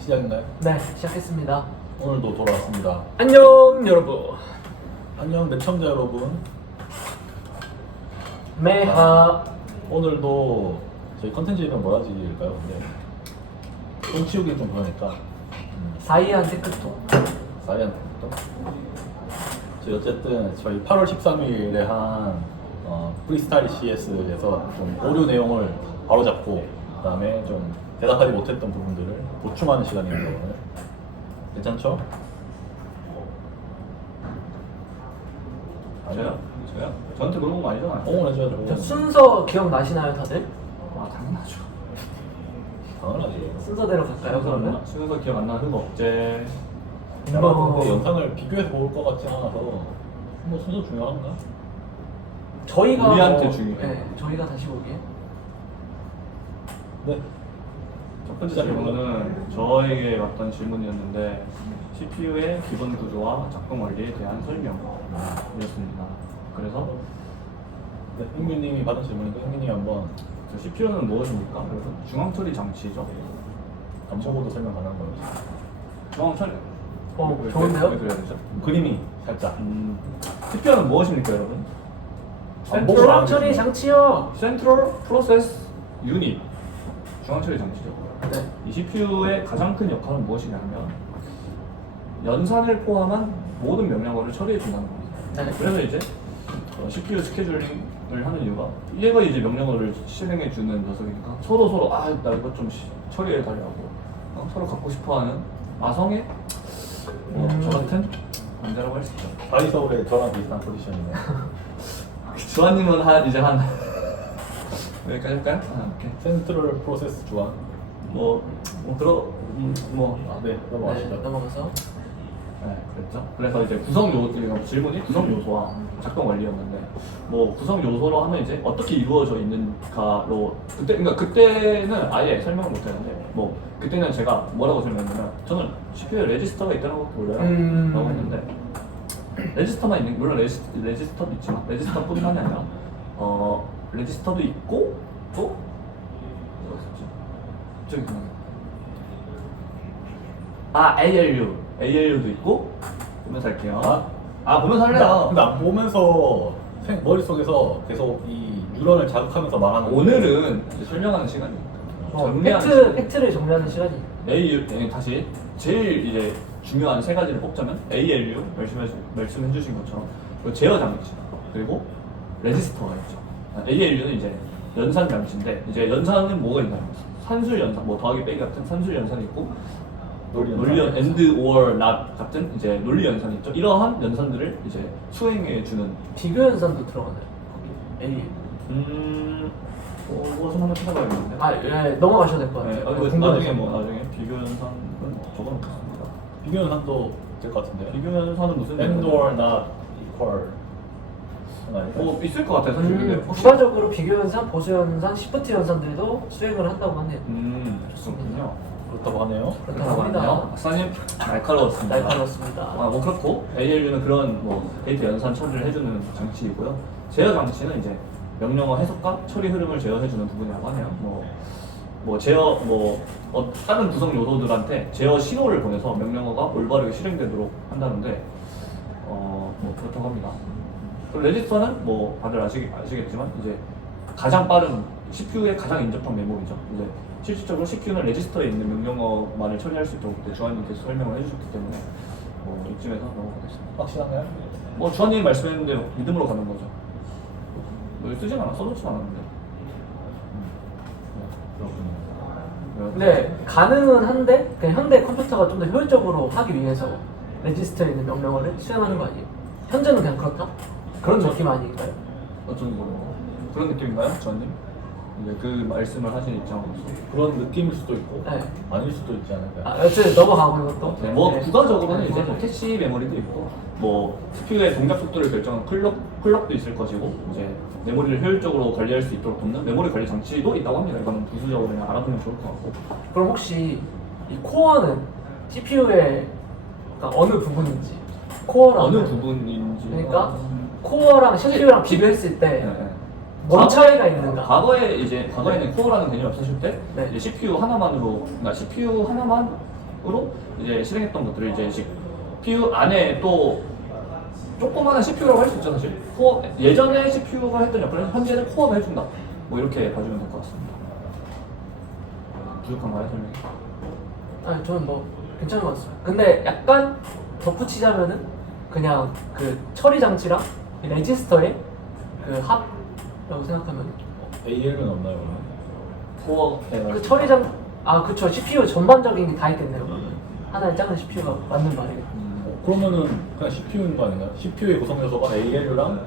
시작인가요? 네, 시작했습니다. 오늘도 돌아왔습니다. 안녕 여러분. 안녕 시청자 여러분. 매하. 오늘도 저희 컨텐츠 이름 뭐라 지을까요? 근데 똥 치우기 좀 그러니까 사이한 테크톡. 사이언부터 저희 어쨌든 저희 8월 13일에 한 프리스타일 CS에서 좀 오류 내용을 바로 잡고 그다음에 좀 대답하지 못했던 부분들을 보충하는 시간입니다. 오늘 괜찮죠? 저요? 저한테 물어본 거 아니잖아요. 옹을 해줘야죠. 저 순서 기억나시나요 다들? 아 당연하죠. 당연하지. 순서대로 갈까요 그러면? 순서 기억 안 나는 흠 없제. 내가 근데 영상을 비교해서 볼 것 같지 않아서 뭐 순서 중요한가? 저희가 우리한테 중요해. 네, 저희가 다시 보기에. 네. 첫 번째 질문은 저에게 왔던 질문이었는데 CPU의 기본 구조와 작동 원리에 대한 설명이었습니다. 그래서 네, 흥민님이 받은 질문인데 흥민님이 한번 저 CPU는 무엇입니까? 그래서 중앙 처리 장치죠. 안 보고도 설명 가능한 거예요. 중앙 처리. 좋은데요? 왜 그래야 되죠? 그림이 살짝 CPU는 무엇입니까, 여러분? 안 보고 중앙 말하는 처리 거지. 장치요. 센트럴 프로세스 유닛. 중앙 처리 장치죠. 네. 이 CPU의 가장 큰 역할은 무엇이냐면 연산을 포함한 모든 명령어를 처리해 준다는 겁니다. 네. 그래서 이제 CPU 스케줄링을 하는 이유가 얘가 이제 명령어를 실행해 주는 녀석이니까 서로 나 이것 좀 처리해 달라고 서로 갖고 싶어하는 아성의 저 같은 남자라고 할 수 있죠. 바이서울의 저랑 비슷한 포지션이네요. 주한님은 이제 한 여기까지 할까요? 오케이. 센트럴 프로세스 주안. 네, 넘어가시죠. 네, 넘어가서. 네, 그랬죠. 그래서 이제 질문이 구성 요소와 작동 원리였는데, 구성 요소로 하면 이제 어떻게 이루어져 있는가로 그때는 아예 설명을 못했는데, 그때는 제가 뭐라고 설명했냐면, 저는 CPU에 레지스터가 있다는 것도 몰라요. 라고 했는데, 레지스터만 있는, 물론 레지스터도 있지만, 레지스터뿐만이 아니라, 레지스터도 있고, 또 뭐가 있었지? 저기 ALU도 있고 보면서 할게요. 보면서 할래요. 근데 안 보면서 머릿속에서 계속 이 뉴런을 자극하면서 말하는 오늘은 이제 설명하는 시간이니까 팩트를 정리하는 시간이. ALU 다시 제일 이제 중요한 세 가지를 뽑자면 ALU 말씀해 주신 것처럼 그리고 제어 장치 그리고 레지스터가 있죠. ALU는 이제 연산 장치인데 이제 연산은 뭐가 있나요? 산술 연산, 더하기 빼기 같은 산술 연산이 있고 논리 and or not 같은 이제 논리 연산이 있죠. 이러한 연산들을 이제 수행해 주는 비교 연산도 들어가나요? 거기 A. 그거 좀 한번 찾아봐야겠는데. 예, 넘어가셔야 될 것 네, 같아요. 나중에 비교 연산은 적어놓겠습니다. 비교 연산도 될 것 같은데. 비교 연산은 무슨 and or not equal. 있을 것 같아요. 사실 근데 혹시 추가적으로 비교 연산, 보수 연산, 시프트 연산들도 수행을 한다고 하네요. 좋군요. 그렇다고 하네요. 그렇다고 합니다. 박사님 날카로웠습니다. 날카로웠습니다. 그렇고 ALU는 그런 데이터 연산 처리를 해주는 장치이고요. 제어 장치는 이제 명령어 해석과 처리 흐름을 제어해주는 부분이라고 하네요. 다른 구성 요소들한테 제어 신호를 보내서 명령어가 올바르게 실행되도록 한다는데 그렇다고 합니다. 그리고 레지스터는 다들 아시겠지만 이제 가장 빠른 CPU의 가장 인접한 메모리죠. 이제 실질적으로 CPU는 레지스터에 있는 명령어만을 처리할 수 있도록 그때 주한님께서 설명을 해주셨기 때문에 이쯤에서 넘어가겠습니다. 확실한가요? 주한님이 말씀했는데 믿음으로 가는 거죠. 쓰진 않아, 써놓지 않았는데. 그렇군요. 근데 가능은 한데 그냥 현대 컴퓨터가 좀 더 효율적으로 하기 위해서 레지스터에 있는 명령어를 수행하는 거 아니에요? 현재는 그냥 그렇다? 그런 느낌 아닌가요? 어쩐 그런 느낌인가요, 주한님? 이제 그 말씀을 하신 입장으로서. 그런 느낌일 수도 있고 네. 아닐 수도 있지 않을까요? 여튼 넘어가고 이것도. 네, 부가적으로는 이제 캐시 메모리도 있고, CPU의 동작 속도를 결정하는 클럭도 있을 것이고, 이제 메모리를 효율적으로 관리할 수 있도록 돕는 메모리 관리 장치도 있다고 합니다. 이거는 부수적으로 그냥 알아두면 좋을 것 같고. 그럼 혹시 이 코어는 CPU의 어느 부분인지, 코어랑 어느 부분인지. 그러니까 코어랑 CPU랑 비교했을 때 네. 뭔 차이가 있는가? 과거에는 코어라는 개념이 없었을 때 네. 이제 CPU 하나만으로 이제 실행했던 것들을 이제 CPU 안에 또 조그마한 CPU라고 할 수 있죠 사실. 코어 예전에 CPU가 했던 역할을 현재는 코어가 해준다. 뭐 이렇게 봐주면 될 것 같습니다. 부족한가요 설명이? 아니 저는 뭐 괜찮은 것 같아요. 근데 약간 덧붙이자면은 그냥 그 처리 장치랑 이 레지스터의 그 합이라고 생각하면 AL은 없나요? 그러면? 그 처리 그쵸 CPU 전반적인 게 다 있겠네요. 하나의 작은 CPU가 맞는 말이겠죠. 그러면은 그냥 CPU인 거 아닌가요? CPU의 구성 요소가 ALU랑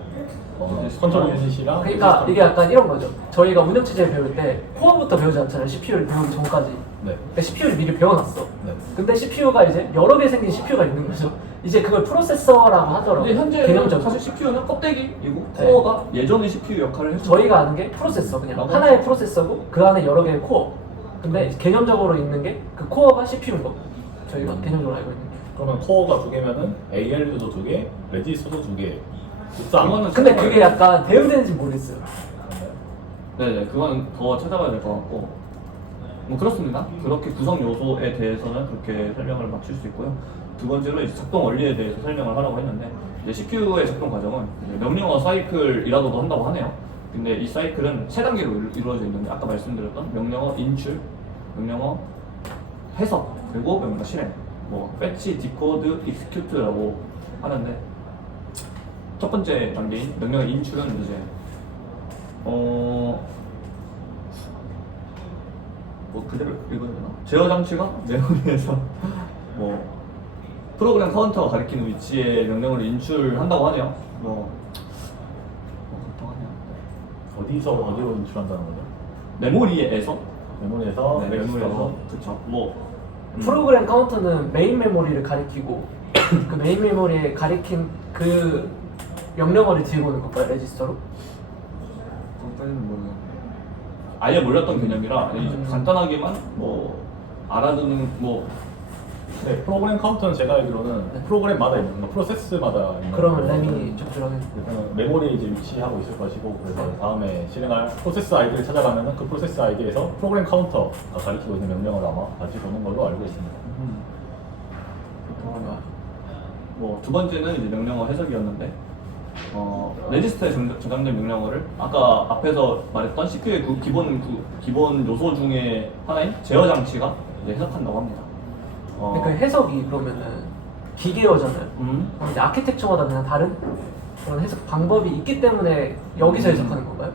컨트롤 유닛이랑 그러니까 레지스터. 이게 약간 이런 거죠. 저희가 운영체제를 배울 때 코어부터 배우지 않잖아요. CPU를 배우기 전까지. 네. 그러니까 CPU를 미리 배워놨어. 네. 근데 CPU가 이제 여러 개 생긴 CPU가 있는 거죠. 이제 그걸 프로세서라고 하더라고요. 근데 현재 개념적으로. 사실 CPU는 껍데기이고 네. 코어가 예전의 CPU 역할을 했죠. 저희가 아는 게 프로세서 그냥 하나의 프로세서고 그 안에 여러 개의 코어. 근데 개념적으로 있는 게 그 코어가 CPU인 거. 저희가 개념적으로 알고 있는 게. 그러면 코어가 2개면은 ALU도 2개, 레지스터도 2개. 이거는 근데 그게 약간 대응되는지 모르겠어요. 네네 그거는 더 찾아봐야 될 것 같고 뭐 그렇습니다. 그렇게 구성 요소에 대해서는 그렇게 설명을 마칠 수 있고요. 두 번째로 이제 작동 원리에 대해서 설명을 하라고 했는데 이제 CPU의 작동 과정은 이제 명령어 사이클이라고도 한다고 하네요. 근데 이 사이클은 세 단계로 이루어져 있는데 아까 말씀드렸던 명령어 인출, 명령어 해석, 그리고 명령어 실행 뭐 fetch, decode, execute라고 하는데 첫 번째 단계인 명령어 인출은 이제 뭐 그대로 읽어야 되나? 제어 장치가 메모리에서 뭐 프로그램 카운터가 가리키는 위치에 명령어를 인출한다고 하네요. 그렇다고 하네요. 어디서 어디로 인출한다는 거죠? 메모리에서 메모리에서 네, 메모리에서 그쵸. 프로그램 카운터는 메인 메모리를 가리키고 그 메인 메모리에 가리킨 그 명령어를 들고 오는 건가요? 레지스터로? 그것까지는 모르겠네. 아예 몰랐던 개념이라 간단하게만 뭐 알아두는 뭐 네, 프로그램 카운터는 제가 알기로는 네. 프로그램마다 있는 거, 프로세스마다 있는 그러면 거. 램이 적절하게 일단은 메모리에 이제 위치하고 있을 것이고 그래서 다음에 실행할 프로세스 아이디를 찾아가면은 그 프로세스 아이디에서 프로그램 카운터가 가리키고 있는 명령을 아마 가지고 오는 걸로 알고 있습니다. 뭐 두 번째는 이제 명령어 해석이었는데 레지스터에 저장된 명령어를 아까 앞에서 말했던 CPU의 기본 요소 중에 하나인 제어 장치가 이제 해석한다고 합니다. 그 해석이 그러면은 기계어잖아요. 그럼 이제 아키텍처마다 그냥 다른 그런 해석 방법이 있기 때문에 여기서 해석하는 건가요?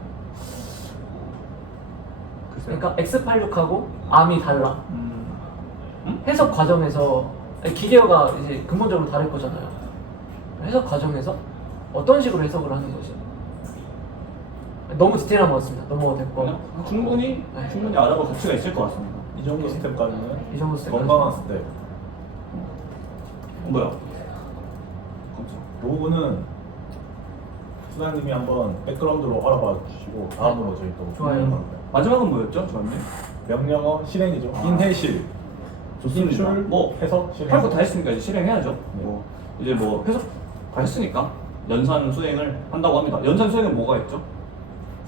글쎄요. 그러니까 X86하고 ARM이 달라. 음? 해석 과정에서 기계어가 이제 근본적으로 다를 거잖아요. 해석 과정에서 어떤 식으로 해석을 하는 거지? 너무 디테일한 것 같습니다. 넘어가도 될 거. 그냥 충분히 알아볼 가치가 있을 것 같습니다. 이 정도 스텝까지는 이 정도 스텝까지. 건강한 스텝. 뭐야? 요 부분은 수장님이 한번 백그라운드로 알아봐 주시고 다음으로 저희 또 좋아요. 넘어갑니다. 마지막은 뭐였죠, 저한테? 명령어 실행이죠. 인해실. 좋습니다. 인출, 뭐 해석, 실행. 할 거 다 했으니까 이제 실행해야죠. 네. 뭐 이제 뭐 해석 다 했으니까 연산 수행을 한다고 합니다. 연산 수행은 뭐가 있죠?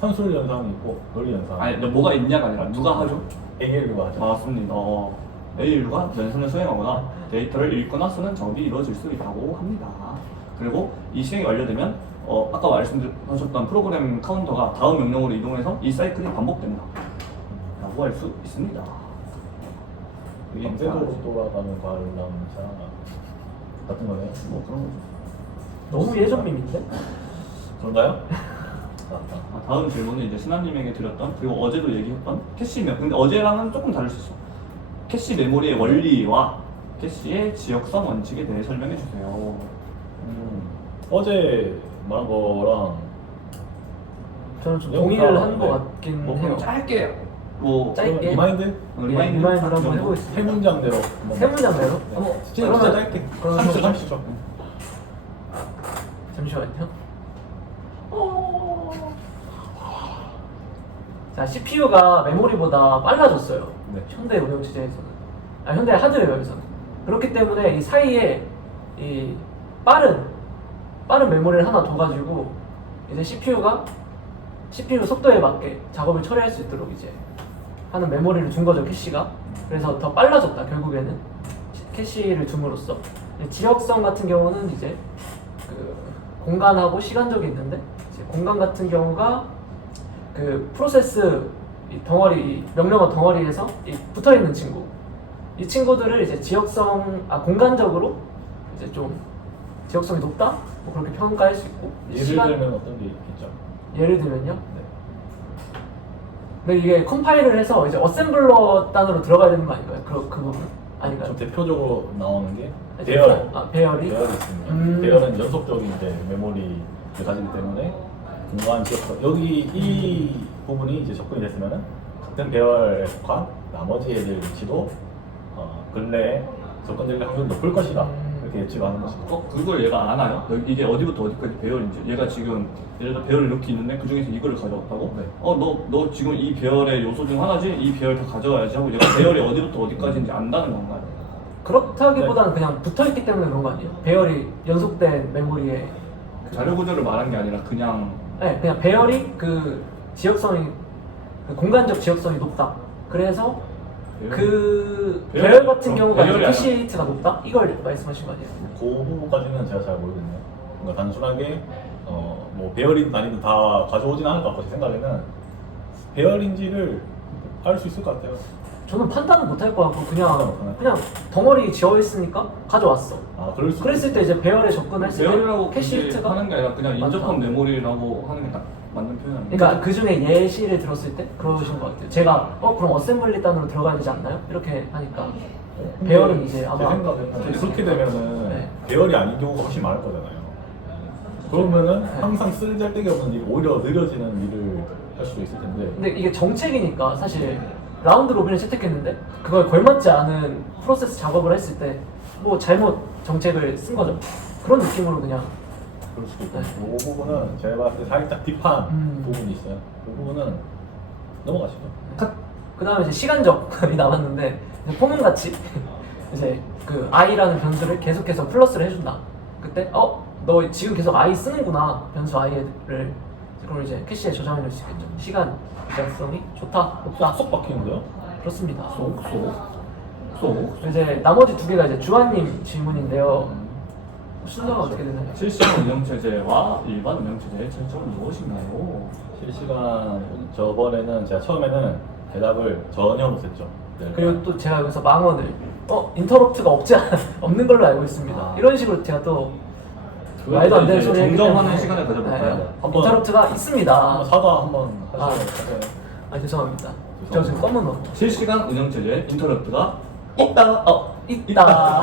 선술 연산이 있고 논리 연산. 아니 뭐가 있냐가 아니라 누가 하죠? ALU가 하죠. 맞습니다. ALU가 연산을 수행하거나 데이터를 읽거나 쓰는 작업이 이루어질 수 있다고 합니다. 그리고 이 실행이 완료되면 아까 말씀하셨던 프로그램 카운터가 다음 명령으로 이동해서 이 사이클이 반복된다 라고 할 수 있습니다. 이게 밤새도록 돌아가는 관람차 같은 거네요. 뭐 그런 거죠. 너무 예전 밈인데? 그런가요? 다음 질문은 이제 신하님에게 드렸던 그리고 어제도 얘기했던 캐시 근데 어제랑은 조금 다를 수 있어. 캐시 메모리의 원리와 캐시의 지역성 원칙에 대해 설명해 주세요. 어제 말한 거랑 저는 좀 내용 동의를 다, 한 것 네. 같긴 뭐 해요. 그럼 짧게 뭐 짧게? 리마인드? 리마인드를 한번 해보겠습니다. 세 문장대로. 세 문장대로? 네. 진짜 짧게. 그러면 30초. 잠시만요. 자, CPU가 메모리보다 빨라졌어요. 네. 현대 운영체제에서는. 현대 하드웨어에서는. 그렇기 때문에 이 사이에 이 빠른 메모리를 하나 둬가지고 이제 CPU가 CPU 속도에 맞게 작업을 처리할 수 있도록 이제 하는 메모리를 준 거죠, 캐시가. 그래서 더 빨라졌다, 결국에는. 캐시를 줌으로써. 지역성 같은 경우는 이제 그 공간하고 시간적이 있는데, 이제 공간 같은 경우가 그 프로세스 이 덩어리, 이 명령어 덩어리에서 붙어 있는 친구. 이 친구들을 이제 공간적으로 이제 좀 지역성이 높다? 뭐 그렇게 평가할 수 있고. 예를 들면 어떤 게 있죠? 예를 들면요. 네. 근데 이게 컴파일을 해서 이제 어셈블러 단으로 들어가야 되는 거 아닌가요? 그 부분? 아닌가요? 좀 대표적으로 나오는 게 배열. 배열. 배열이? 배열이 있습니다. 배열은 연속적인 이제 메모리를 가지기 때문에 공간 지역성 여기 이 부분이 이제 접근이 됐으면은 같은 배열에 속한 나머지 애들 위치도 근래에 접근될 확률이 높을 것이다 이렇게 예측하는 것입니다. 그걸 얘가 아나요? 이게 어디부터 어디까지 배열인지. 얘가 지금 예를 들어 배열을 이렇게 있는데 그 중에서 이거를 가져왔다고? 네. 너 지금 이 배열의 요소 중 하나지? 이 배열 다 가져와야지 하고 얘가 배열이 어디부터 어디까지인지 안다는 건가요? 그렇다기보다는 그냥 붙어있기 때문에 그런 거 아니에요? 배열이 연속된 메모리에 자료 구조를 말한 게 아니라 그냥 네, 그냥 배열이 그 지역성이 그 공간적 지역성이 높다. 그래서 그 배열 같은 경우가 배열이 아니라- 캐시 히트가 높다? 이걸 말씀하신 거 아니에요? 그 부분까지는 제가 잘 모르겠네요. 그러니까 단순하게 뭐 배열이든 아니든 다 가져오진 않을 것 같고 제 생각에는 배열인지를 알 수 있을 것 같아요. 저는 판단은 못 할 것 같고 그냥 그냥 덩어리 지어 있으니까 가져왔어. 그럴 수 그랬을 때 이제 배열에 접근했을 때 배열이라고 캐시 굳이 히트가 하는 게 아니라 그냥 많다. 인접한 메모리라고 하는 게 딱 맞는 표현 아니에요? 그러니까 그 중에 예시를 들었을 때 그러신 것 같아요. 제가 그럼 어셈블리 단으로 들어가야 되지 않나요? 이렇게 하니까 배열은 이제 아마 제 생각에는 그렇게 되면은 네. 배열이 아닌 경우가 훨씬 많을 거잖아요. 그러면은 항상 쓸데기 없는 일, 오히려 느려지는 일을 할 수도 있을 텐데. 근데 이게 정책이니까 사실 라운드 로빈을 채택했는데 그거에 걸맞지 않은 프로세스 작업을 했을 때 뭐 잘못 정책을 쓴 거죠. 그런 느낌으로 그냥 그럴 수도 있고. 네. 이 부분은 제가 봤을 때 살짝 딥한 음. 부분이 있어요. 그 부분은 넘어가시죠. 그 다음에 이제 시간적이 남았는데 이제 포문같이 이제 그 i라는 변수를 계속해서 플러스를 해준다. 그때 너 지금 계속 i 쓰는구나 변수 i를 그럼 이제 캐시에 저장해 놓을 수 있겠죠. 시간 지각성이 좋다 높다 쏙 박히는데요? 그렇습니다. 쏙. 이제 나머지 두 개가 이제 주한님 질문인데요. 순서가 어떻게 되나요? 실시간 운영체제와 일반 운영체제의 차이점은 무엇인가요? 실시간 저번에는 제가 처음에는 대답을 전혀 못했죠. 네. 그리고 또 제가 여기서 망언을 인터럽트가 없는 걸로 알고 있습니다. 이런 식으로 제가 또 말도 안 되는 이제 소리 했기 정정하는 때문에 시간을 가져볼까요? 한번- 인터럽트가 있습니다. 한번 사과 한번 하시죠. 죄송합니다. 저 지금 검은 거 실시간 운영체제에 인터럽트가 있다. 있다.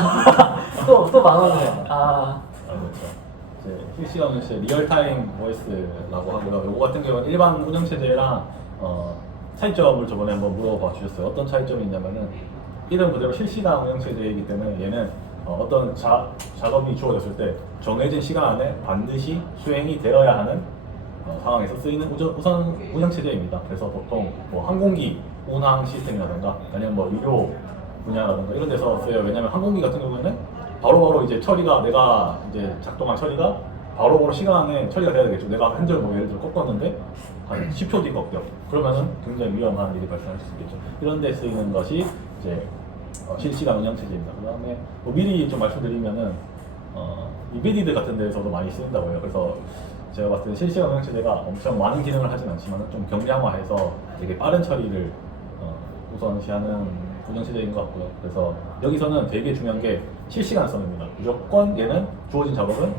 또 망언을. 그렇죠. 이제 실시간 운영체제 리얼타임 보이스라고 하고요. 요거 같은 경우는 일반 운영체제랑 차이점을 저번에 한번 물어봐 주셨어요. 어떤 차이점이 있냐면은 이름 그대로 실시간 운영체제이기 때문에 얘는 어떤 작업이 주어졌을 때 정해진 시간 안에 반드시 수행이 되어야 하는 상황에서 쓰이는 우선 운영체제입니다. 그래서 보통 뭐 항공기 운항 시스템이라든가 아니면 뭐 의료 분야라든가 이런 데서 써요. 왜냐면 항공기 같은 경우에는 바로바로 이제 처리가 내가 이제 작동한 처리가 바로바로 시간 안에 처리가 돼야 되겠죠. 내가 핸들 뭐 예를 들어 꺾었는데 한 10초 뒤 꺾여. 그러면은 굉장히 위험한 일이 발생할 수 있겠죠. 이런 데 쓰이는 것이 이제 실시간 운영체제입니다. 그 다음에 뭐 미리 좀 말씀드리면은 이베디드 같은 데서도 많이 쓰인다고 해요. 그래서 제가 봤을 때 실시간 운영체제가 엄청 많은 기능을 하진 않지만 좀 경량화해서 되게 빠른 처리를 우선시하는 운영체제인 것 같고요. 그래서 여기서는 되게 중요한 게 실시간성입니다. 무조건 얘는 주어진 작업은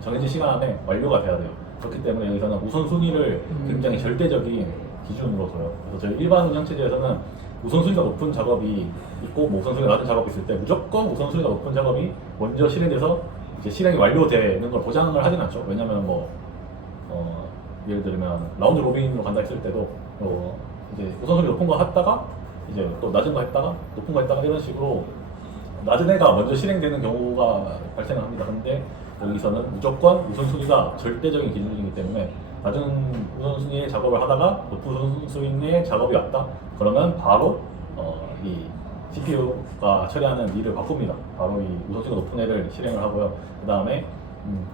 정해진 시간 안에 완료가 돼야 돼요. 그렇기 때문에 여기서는 우선순위를 굉장히 절대적인 기준으로 둬요. 그래서 저희 일반 운영체제에서는 우선순위가 높은 작업이 있고 뭐 우선순위가 낮은 작업이 있을 때 무조건 우선순위가 높은 작업이 먼저 실행돼서 이제 실행이 완료되는 걸 보장을 하진 않죠. 왜냐면 예를 들면 라운드 로빈으로 간다 했을 때도 이제 우선순위 높은 거 했다가 이제 또 낮은 거 했다가 높은 거 했다가 이런 식으로 낮은 애가 먼저 실행되는 경우가 발생을 합니다. 근데 여기서는 무조건 우선순위가 절대적인 기준이기 때문에 낮은 우선순위의 작업을 하다가 높은 우선순위의 작업이 왔다. 그러면 바로 이 CPU가 처리하는 일을 바꿉니다. 바로 이 우선순위가 높은 애를 실행을 하고요. 그 다음에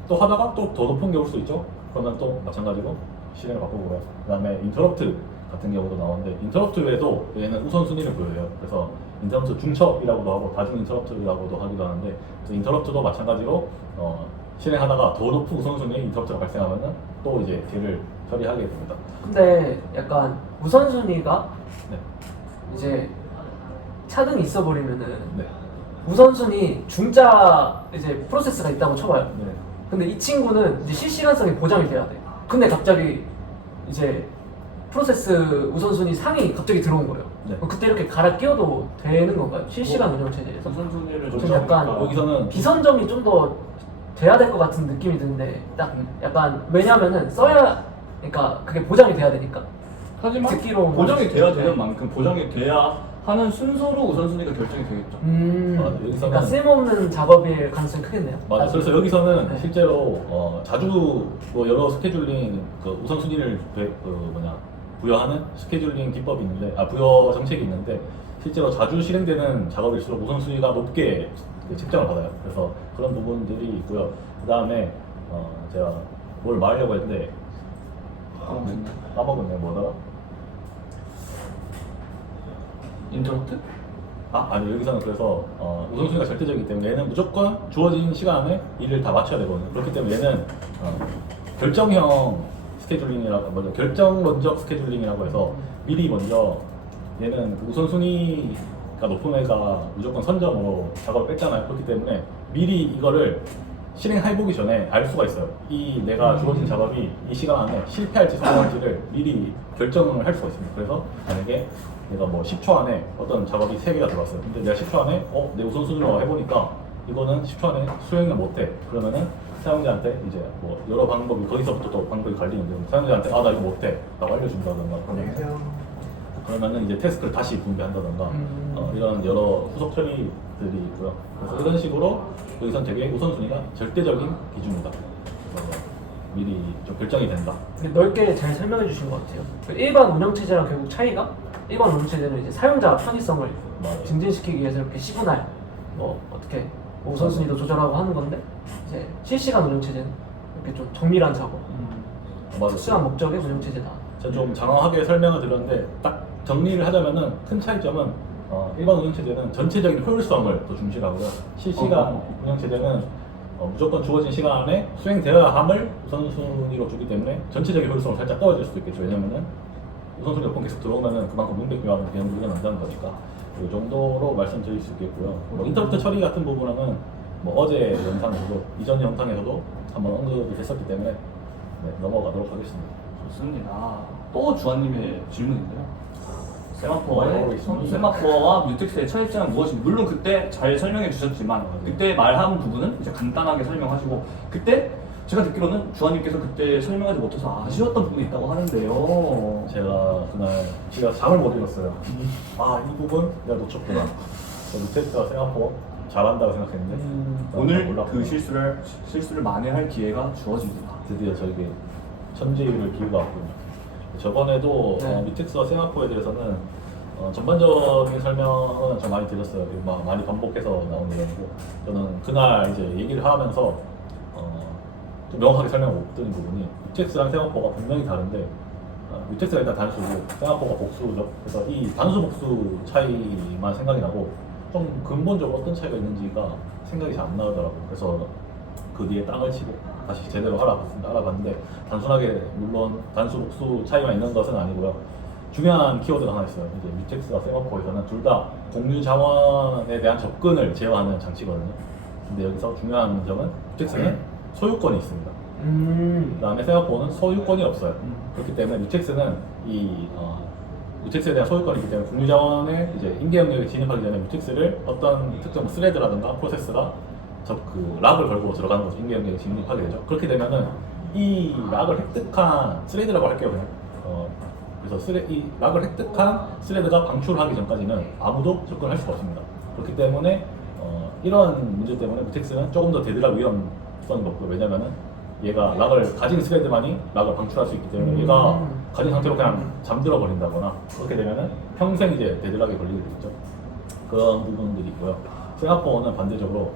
또 하다가 또 더 높은 게 올 수 있죠. 그러면 또 마찬가지로 실행을 바꾸고요. 그다음에 인터럽트 같은 경우도 나오는데 인터럽트에도 얘는 우선순위를 보여요. 그래서 인터럽트 중첩이라고도 하고 다중 인터럽트라고도 하기도 하는데 그래서 인터럽트도 마찬가지로 실행하다가 더 높은 우선순위의 인터럽트가 발생하면은 또 이제 뒤를 처리하게 됩니다. 근데 약간 우선순위가 네. 이제 차등이 있어버리면은 네. 우선순위 중자 이제 프로세스가 있다고 쳐봐요. 네. 근데 이 친구는 이제 실시간성이 보장이 돼야 돼. 근데 갑자기 이제 프로세스 우선순위 상이 갑자기 들어온 거예요. 네. 그때 이렇게 갈아 끼워도 되는 건가요? 실시간 운영 체제에서? 우선순위를 좀 약간 여기서는 비선점이 좀 더 돼야 될 것 같은 느낌이 드는데 딱 약간 왜냐면은 써야 그러니까 그게 보장이 돼야 되니까. 하지만 듣기로 보장이 뭐- 돼야 네. 되는 만큼 보장이 돼야 하는 순서로 우선순위가 결정이 되겠죠. 여기서는- 그러니까 쓸모없는 작업일 가능성이 크겠네요. 맞아. 나중에. 그래서 여기서는 네. 실제로 자주 뭐 여러 스케줄링 그 우선순위를 부여하는 스케줄링 기법이 있는데 부여 정책이 있는데 실제로 자주 실행되는 작업일수록 우선순위가 높게 책정을 받아요. 그래서 그런 부분들이 있고요. 그 다음에 제가 뭘 말하려고 했는데 까먹었네. 뭐더라? 인터럽트? 아니 여기서는 그래서 우선순위가 절대적이기 때문에 얘는 무조건 주어진 시간에 일을 다 맞춰야 되거든요. 그렇기 때문에 얘는 결정형 스케줄링이라고 먼저 결정론적 스케줄링이라고 해서 미리 먼저 얘는 그 우선순위가 높은 애가 무조건 선점으로 작업을 뺐잖아요. 그렇기 때문에 미리 이거를 실행해보기 전에 알 수가 있어요. 이 내가 주어진 작업이 이 시간 안에 실패할지 성공할지를 미리 결정을 할 수가 있습니다. 그래서 만약에 내가 뭐 10초 안에 어떤 작업이 3개가 들어왔어요. 근데 내가 10초 안에 내 우선순위로 해보니까 이거는 10초 안에 수행을 못해. 그러면은 사용자한테 이제 뭐 여러 방법이 거기서부터 또 방법이 갈리는데 사용자한테 나 이거 못해 라고 알려준다던가 그러면은 이제 태스크를 다시 분배한다던가 이런 여러 후속 처리들이 있고요. 그래서 이런 식으로 여기선 되게 우선순위가 절대적인 기준이다. 그래서 미리 좀 결정이 된다. 넓게 잘 설명해 주신 것 같아요. 그 일반 운영체제랑 결국 차이가 일반 운영체제는 이제 사용자 편의성을 맞아요. 증진시키기 위해서 이렇게 시그널 뭐 어떻게 뭐 우선순위도 조절하고 하는 건데 이제 실시간 운영체제는 이렇게 좀 정밀한 작업, 특수한 목적의 운영체제다. 제가 좀 장황하게 설명을 드렸는데 딱 정리를 하자면은 큰 차이점은 일반 운영체제는 전체적인 효율성을 더 중시하고요. 실시간 운영체제는 무조건 주어진 시간 안에 수행되어야 함을 우선순위로 주기 때문에 전체적인 효율성을 살짝 떨어질 수도 있겠죠. 왜냐면은 우선순위 몇 번 계속 들어오면은 그만큼 문백묘하는 개념이 일어난다는 거니까 이 정도로 말씀드릴 수 있겠고요. 뭐 인터럽트 처리 같은 부분은 뭐 어제 영상에서도 이전 영상에서도 한번 언급이 됐었기 때문에 넘어가도록 하겠습니다. 좋습니다. 또 주한님의 질문인데요. 많이 있습니다. 세마포와 뮤텍스의 차이점은 무엇인지 물론 그때 잘 설명해 주셨지만 그때 말한 부분은 이제 간단하게 설명하시고 그때 제가 듣기로는 주한님께서 그때 설명하지 못해서 아쉬웠던 부분이 있다고 하는데요. 제가 잠을 못 잃었어요. 이 부분 내가 놓쳤구나. 뮤텍스가 세마포 잘한다고 생각했는데 오늘 몰랐구나. 그 실수를 만회할 기회가 주어집니다. 드디어 저에게 천재를 기회가 왔군요. 저번에도 네. 뮤텍스와 세마포에 대해서는 전반적인 설명은 좀 많이 드렸어요. 많이 반복해서 나온 내용이고 저는 그날 이제 얘기를 하면서 좀 명확하게 설명을 못 드린 부분이 뮤텍스랑 세마포가 분명히 다른데 뮤텍스가 일단 단수고 세마포가 복수죠. 그래서 이 단수 복수 차이만 생각이 나고 좀 근본적으로 어떤 차이가 있는지가 생각이 잘 안 나더라고요. 그래서 그 뒤에 땅을 치고 다시 제대로 알아봤는데 단순하게 물론 단수 복수 차이만 있는 것은 아니고요. 중요한 키워드가 하나 있어요. 이제 뮤텍스와 세마포에서는 둘 다 공유 자원에 대한 접근을 제어하는 장치거든요. 근데 여기서 중요한 점은 뮤텍스는 소유권이 있습니다. 그다음에 세마포는 소유권이 없어요. 그렇기 때문에 뮤텍스는 뮤텍스에 대한 소유권이 있기 때문에 공유 자원에 이제 인계 영역에 진입하기 전에 뮤텍스를 어떤 특정 스레드라든가 프로세스가 락을 걸고 들어가는 거죠. 인계 영역에 진입하게 되죠. 그렇게 되면은 이 락을 획득한 스레드라고 할게요, 그냥. 그래서 이 락을 획득한 스레드가 방출하기 전까지는 아무도 접근할 수가 없습니다. 그렇기 때문에 이런 문제 때문에 뮤텍스는 조금 더 데드락 위험성이 높고요. 왜냐면은 얘가 락을 가진 스레드만이 락을 방출할 수 있기 때문에 얘가 가진 상태로 그냥 잠들어 버린다거나 그렇게 되면은 평생 이제 데드락에 걸리게 되겠죠. 그런 부분들이 있고요. 세마포는 반대적으로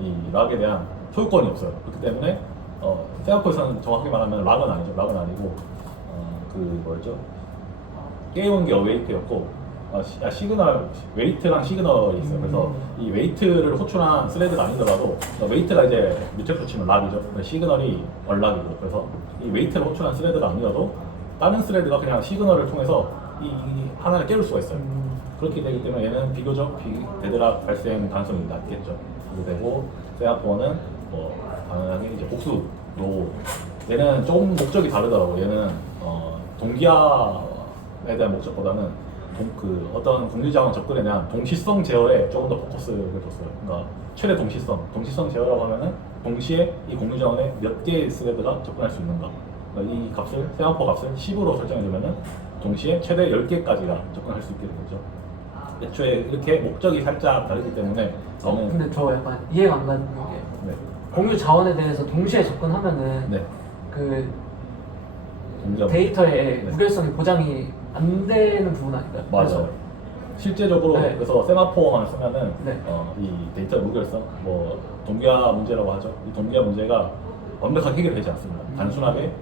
이 락에 대한 소유권이 없어요. 그렇기 때문에 세마포에서는 정확하게 말하면 락은 아니죠. 락은 아니고 그 뭐였죠? 게임은 게 어웨이트였고 시그널 웨이트랑 시그널이 있어요. 그래서 이 웨이트를 호출한 스레드가 아니더라도 웨이트가 이제 뮤텍스로 치면 락이죠. 시그널이 얼락이고 그래서 이 웨이트를 호출한 스레드가 아니더라도 다른 스레드가 그냥 시그널을 통해서 이 하나를 깨울 수가 있어요. 그렇게 되기 때문에 얘는 비교적 데드락 발생 가능성이 낮겠죠. 그렇게 되고 세아포는 뭐 당연하게 이제 복수로 얘는 조금 목적이 다르더라고. 얘는 동기화에 대한 목적보다는 어떤 공유자원 접근에 대한 동시성 제어에 조금 더 포커스를 뒀어요. 그러니까 최대 동시성 제어라고 하면은 동시에 이 공유자원에 몇 개의 스레드가 접근할 수 있는가. 그러니까 이 값을 세마포 값을 10으로 설정해주면은 동시에 최대 10개까지가 접근할 수 있게 되죠. 애초에 이렇게 목적이 살짝 다르기 때문에 저는 근데 저 약간 이해가 안 가는 게 네. 공유 자원에 대해서 동시에 접근하면은 네. 그 동기화원. 데이터의 네. 무결성이 보장이 안 되는 부분 아닌가요? 맞아요. 실제적으로 네. 그래서 세마포만 쓰면은 네. 이 데이터 무결성, 뭐 동기화 문제라고 하죠. 이 동기화 문제가 완벽하게 해결되지 않습니다. 단순하게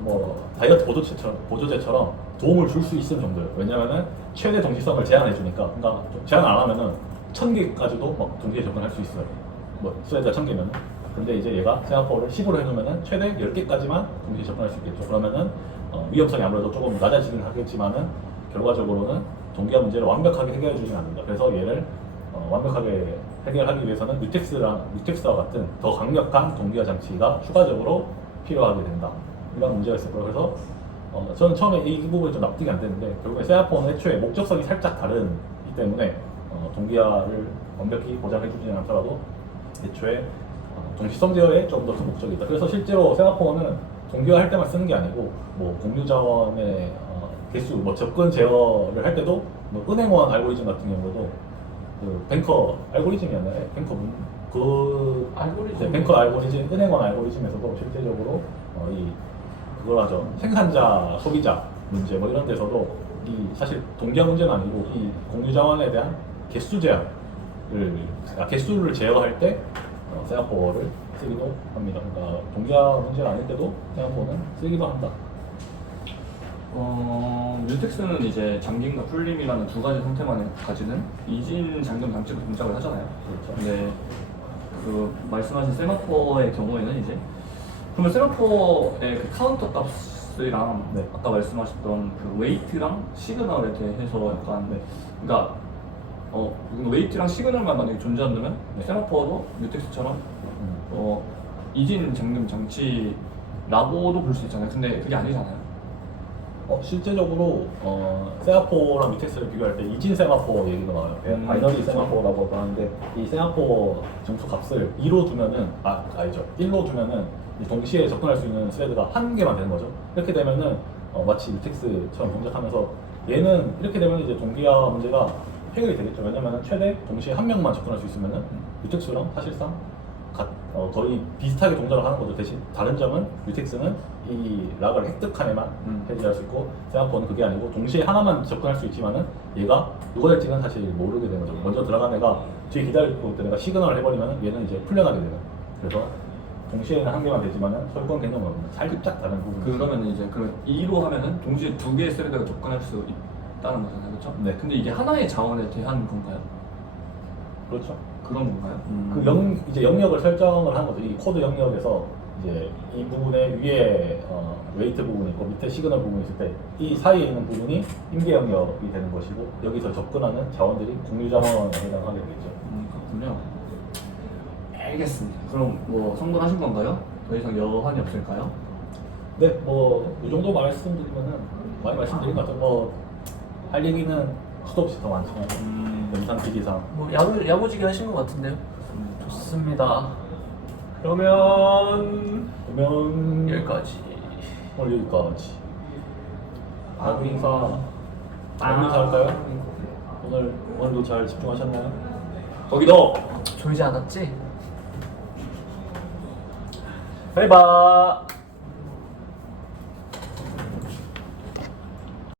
뭐 다이어트 보조제처럼 도움을 줄 수 있을 정도예요. 왜냐면은 최대 동시성을 제한해 주니까, 그러니까 제한 안 하면은 1000개까지도 막 동시에 접근할 수 있어요. 뭐 스레드가 1000개면은. 근데 이제 얘가 세마포를 10으로 해놓으면은 최대 10개까지만 동시에 접근할 수 있겠죠. 그러면은 위험성이 아무래도 조금 낮아지긴 하겠지만은 결과적으로는 동기화 문제를 완벽하게 해결해 주진 않는다. 그래서 얘를 완벽하게 해결하기 위해서는 뮤텍스와 같은 더 강력한 동기화 장치가 추가적으로 필요하게 된다. 이런 문제가 있을 거예요. 그래서 저는 처음에 이 부분이 좀 납득이 안 되는데 결국에 세아포는 애초에 목적성이 살짝 다르기 때문에 동기화를 완벽히 보장해 주지는 않더라도 애초에 동시성 제어에 좀 더 큰 목적이 있다. 그래서 실제로 세마포는 동기화 할 때만 쓰는 게 아니고 뭐 공유 자원의 개수, 뭐 접근 제어를 할 때도 뭐 은행원 알고리즘 같은 경우도 그 뱅커 알고리즘이었나요? 알고리즘. 뱅커 알고리즘, 은행원 알고리즘에서도 실제적으로 그걸 하죠. 생산자, 소비자 문제 뭐 이런 데서도 이 사실 동기화 문제는 아니고 이 공유 자원에 대한 개수 제한을 개수를 제어할 때 세마포를 쓰기도 합니다. 그러니까 동기화 문제가 아닌데도 세마포는 쓰기도 한다. 뮤텍스는 이제 잠김과 풀림이라는 두 가지 형태만 가지는 이진 잠금 장치로 동작을 하잖아요. 그렇죠. 근데 그 말씀하신 세마포의 경우에는 이제 그러면 세마포의 그 카운터 값이랑 네. 아까 말씀하셨던 그 웨이트랑 시그널에 대해서 약간 네. 그러니까 웨이트랑 시그널만 만약에 존재한다면 네. 세마포도 뮤텍스처럼 이진 잠금 장치라고도 볼 수 있잖아요. 근데 그게 아니잖아요. 실제적으로 세마포랑 뮤텍스를 비교할 때 이진 세마포 얘기가 나와요. 바이너리 세마포라고 하는데 이 세마포 점수 값을 2로 두면은 아니죠. 1로 두면은 이 동시에 접근할 수 있는 스레드가 한 개만 되는 거죠. 이렇게 되면은 마치 뮤텍스처럼 동작하면서 얘는 이렇게 되면 이제 동기화 문제가 해결이 되겠죠. 왜냐면은 최대 동시에 한 명만 접근할 수 있으면은 뮤텍스랑 사실상 거의 비슷하게 동작을 하는 거죠. 대신 다른 점은 뮤텍스는 이 락을 획득한 애만 해제할 수 있고 세마포는 그게 아니고 동시에 하나만 접근할 수 있지만은 얘가 누가 될지는 사실 모르게 되는 거죠. 먼저 들어간 애가 뒤에 기다리고 있던 애가 시그널을 해버리면은 얘는 이제 풀려나게 되는. 그래서 동시에는 한 개만 되지만은 설권 개념은 살짝 다른 부분이 그러면 이제 그 2로 하면은 동시에 두 개의 스레드가 접근할 수 있다는 거잖아요, 그렇죠? 네. 근데 이게 하나의 자원에 대한 건가요? 그렇죠. 그런 건가요? 이제 영역을 설정을 한 거죠. 이 코드 영역에서 이제 이 부분에 위에 웨이트 부분이 있고 밑에 시그널 부분이 있을 때 이 사이에 있는 부분이 임계 영역이 되는 것이고 여기서 접근하는 자원들이 공유 자원에 해당하게 되겠죠. 그렇군요. 알겠습니다. 그럼 뭐 성공하신 건가요? 더 이상 여한이 없을까요? 네, 뭐 이 정도 말씀드리면은 많이 말씀드린 것 같아요. 뭐 할 얘기는 수도 없이 더 많지만 영상 기기상 뭐 야무지게 하신 것 같은데요? 좋습니다. 그러면 여기까지. 오늘 여기까지. 마무리 인사 할까요? 오늘도 잘 집중하셨나요? 거기도 졸지 않았지? 바이바이.